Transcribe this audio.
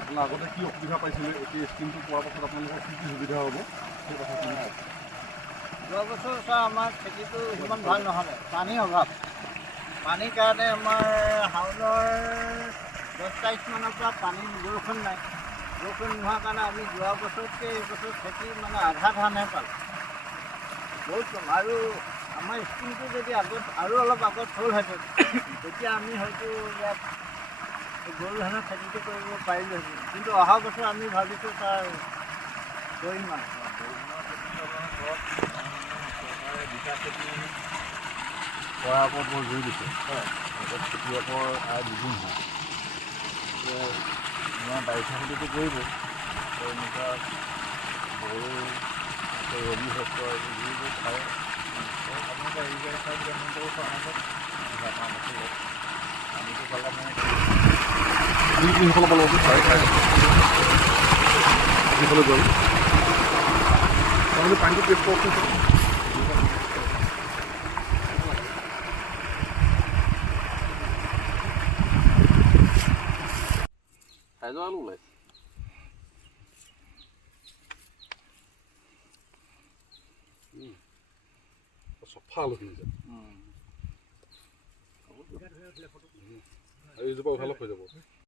আপোনাৰ আগতে কি অসুবিধা পাইছিলে, এতিয়া স্কিমটো পোৱাৰ পাছত আপোনালোকৰ কি সুবিধা হ'ব সেই কথাখিনি? যোৱা বছৰ ছাৰ আমাৰ খেতিটো সিমান ভাল নহ'লে, পানীৰ অভাৱ। পানীৰ কাৰণে আমাৰ শাওনৰ 10 তাৰিখমানৰ পৰা বৰষুণ নাই। বৰষুণ নোহোৱাৰ কাৰণে আমি যোৱা বছৰতকৈ এই বছৰ খেতি আধা ধানহে পালোঁ। বহুত কম। আৰু আমাৰ স্কিমটো যদি আৰু অলপ আগত হ'লহেঁতেন তেতিয়া আমি হয়তো ইয়াত গৰু ধানৰ খেতিটো কৰিব পাৰিলোঁহেঁতেন। কিন্তু অহা বছৰ আমি ভাবিছোঁ ছাৰ কৰিম আৰু। কৰাৰ ওপৰত বৰ জোৰ দিছে। খেতিয়কৰ আয় দুগুণ হয়। আমাৰ বাৰিষা খেতিটো কৰিব, এনেকুৱা গৰু আকৌ ৰবি শস্য যিবোৰ খায় আপোনালোকে এগ্ৰিকালচাৰ ডিপাৰ্টমেণ্টৰ সহায়ত পৰামৰ্শ লওক। আমিতো পালে যিসকল পালে যিসকলে গ'ল আপুনি পানীটো টেষ্ট কৰকচোন। খাই যোৱা ওলাইছে। চফা আলহী যায় আৰু এইজোপা উঠালক হৈ যাব।